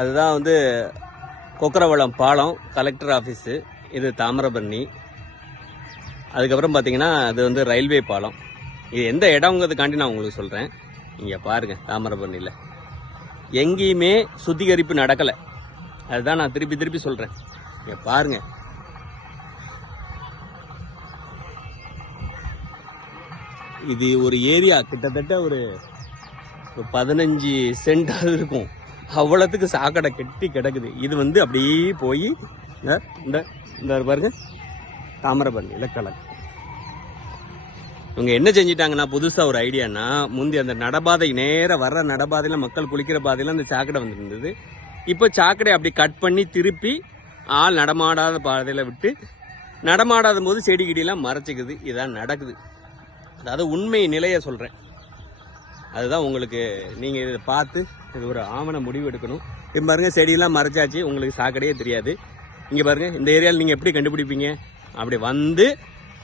அதுதான் வந்து கொக்கரவளம் பாலம், கலெக்டர் ஆஃபீஸு. இது தாமிரபரணி. அதுக்கப்புறம் பார்த்தீங்கன்னா அது வந்து ரயில்வே பாலம். இது எந்த இடங்கிறதுக்காண்டி நான் உங்களுக்கு சொல்கிறேன். இங்கே பாருங்கள், தாமிரபரணியில் எங்கேயுமே சுத்திகரிப்பு நடக்கலை. அதுதான் நான் திருப்பி திருப்பி சொல்கிறேன். இங்கே பாருங்கள், இது ஒரு ஏரியா கிட்டத்தட்ட ஒரு 15 சென்டாவது இருக்கும். அவ்வளோத்துக்கு சாக்கடை கெட்டி கிடக்குது. இது வந்து அப்படியே போய் இந்த பாருங்க, தாமிரபரணியில் கலக்கு. இவங்க என்ன செஞ்சிட்டாங்கன்னா, புதுசாக ஒரு ஐடியானா, முந்தி அந்த நடபாதை நேராக வர்ற நடபாதையில் மக்கள் குளிக்கிற பாதையில் அந்த சாக்கடை வந்துருந்தது. இப்போ சாக்கடை அப்படி கட் பண்ணி திருப்பி ஆள் நடமாடாத பாதையில் விட்டு, நடமாடாத போது செடி கிடியெல்லாம் மறைச்சிக்குது. இதான் நடக்குது. அதாவது உண்மை நிலையை சொல்கிறேன். அதுதான் உங்களுக்கு, நீங்கள் இதை பார்த்து இது ஒரு ஆவண முடிவு எடுக்கணும். இப்போ பாருங்கள், செடியெல்லாம் மறைச்சாச்சு, உங்களுக்கு சாக்கடையே தெரியாது. இங்கே பாருங்கள், இந்த ஏரியாவில் நீங்கள் எப்படி கண்டுபிடிப்பீங்க? அப்படி வந்து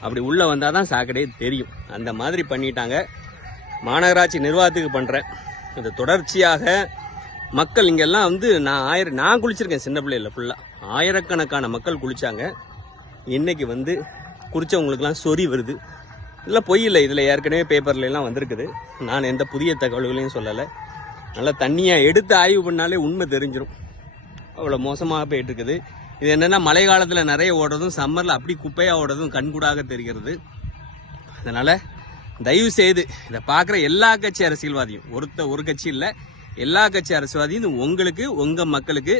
அப்படி உள்ளே வந்தால் தான் சாக்கடையே தெரியும். அந்த மாதிரி பண்ணிட்டாங்க. மாநகராட்சி நிர்வாகத்துக்கு பண்ணுறேன். இது தொடர்ச்சியாக மக்கள் இங்கெல்லாம் வந்து நான் குளிச்சிருக்கேன் சின்ன பிள்ளையில். ஃபுல்லாக ஆயிரக்கணக்கான மக்கள் குளித்தாங்க. இன்றைக்கி வந்து குளித்தவங்களுக்கெல்லாம் சொறி வருது. இதெல்லாம் பொய் இல்லை, இதில் ஏற்கனவே பேப்பர்லாம் வந்திருக்குது. நான் எந்த புதிய தகவல்களையும் சொல்லலை. நல்லா தண்ணியாக எடுத்து ஆய்வு பண்ணாலே உண்மை தெரிஞ்சிடும். அவ்வளோ மோசமாக போயிட்டு இருக்குது. இது என்னென்னா, மழை காலத்தில் நிறைய ஓடுறதும், சம்மரில் அப்படி குப்பையாக ஓடுறதும் கண்கூடாக தெரிகிறது. அதனால் தயவு செய்து இதை பார்க்குற எல்லா கட்சி அரசியல்வாதியும், ஒரு கட்சி இல்லை, எல்லா கட்சி அரசியல்வாதியும் உங்களுக்கு, உங்கள் மக்களுக்கு,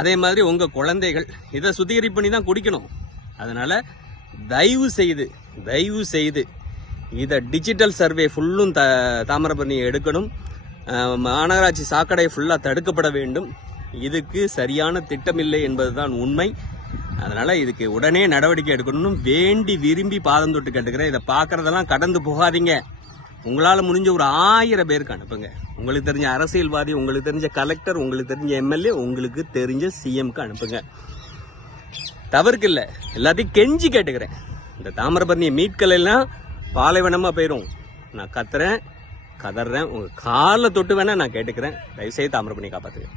அதே மாதிரி உங்கள் குழந்தைகள் இதை சுத்திகரிப்பு பண்ணி தான் குடிக்கணும். அதனால் தயவு செய்து இதை டிஜிட்டல் சர்வே ஃபுல்லும் தாமிரபரணியை எடுக்கணும். மாநகராட்சி சாக்கடை ஃபுல்லாக தடுக்கப்பட வேண்டும். இதுக்கு சரியான திட்டமில்லை என்பதுதான் உண்மை. அதனால் இதுக்கு உடனே நடவடிக்கை எடுக்கணும்னு வேண்டி விரும்பி பாதம் தொட்டு கேட்டுக்கிறேன். இதை பார்க்குறதெல்லாம் கடந்து போகாதீங்க. உங்களால் முடிஞ்ச ஒரு 1000 பேருக்கு அனுப்புங்க. உங்களுக்கு தெரிஞ்ச அரசியல்வாதி, உங்களுக்கு தெரிஞ்ச கலெக்டர், உங்களுக்கு தெரிஞ்ச எம்எல்ஏ, உங்களுக்கு தெரிஞ்ச சிஎம்க்கு அனுப்புங்க. தவறுக்கு இல்லை, எல்லாத்தையும் கெஞ்சி கேட்டுக்கிறேன். இந்த தாமிரபரணியை மீட்கலாம் பாலைவனமாக போயிடும். நான் கத்துறேன், கதறேன். உங்கள் காலில் தொட்டு வேணா நான் கேட்டுக்கிறேன். தயவுசெய்து தாமிரபரணியை காப்பாற்றுங்க.